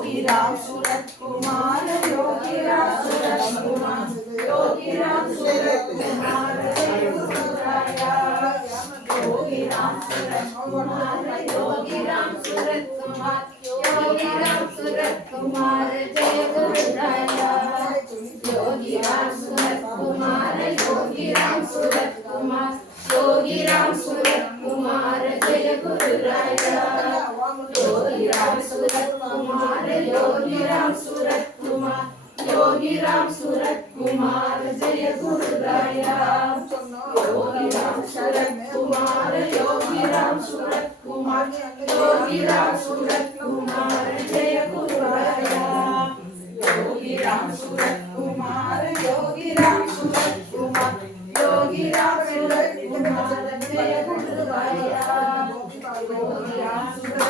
Yogi Ram Surat Kumar Yogi Ram Surat Kumar Yogi Ram Surat Kumar Jai गुरुराय Yogi Ram Surat Kumar Yogi Ram Surat Kumar Yogi Ram Surat Kumar Jai गुरुराय Yogi Ram Surat Kumar Yogi Ram Surat Kumar Yogi Ram Surat Kumar Jai गुरुराय Yogi Ram Surat Kumar Yogi Ram Surat Kumar Jai गुरुराय Yogi Ram Surat Kumar Yogi Ram Surat Kumar Yogi Ram Surat Kumar Jai गुरुराय Yogi Ram Surat Kumar Yogi Ram Surat Kumar Yogi Ram Surat Kumar Jai गुरुराय Yogi Ram Surat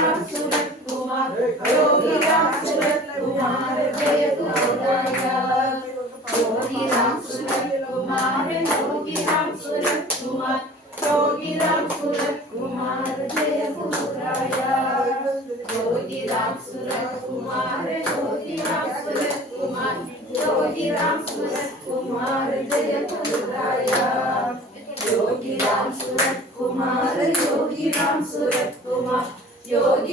Yogi Ram Surat Kumar Yogi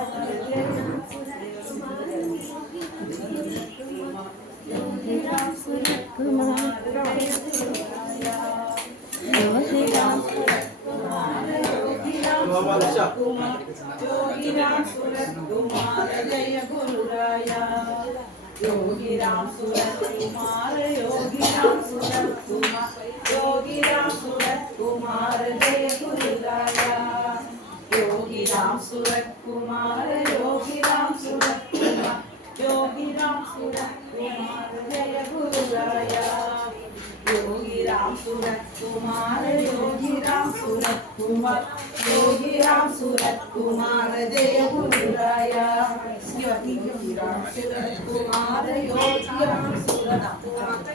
Yogi Ram Surat Kumar Jai गुरुराय Yogi Ram Surat Kumar Jai गुरुराय Yogi Ram Surat Kumar Yogi Ram Surat Kumar Yogi Ram Surat Kumar Jai गुरुराय Yogi Ram Surat Kumara Yogi Ram Surat Kumara Yogi Ram Surat Kumara Jaya ഗുരുരായ Yogi Ram Surat Kumara Yogi Ram Surat Kumara Yogi Ram Surat Kumara Jaya ഗുരുരായ Yogi Ram Surat Kumara Yogi Ram Surat Kumara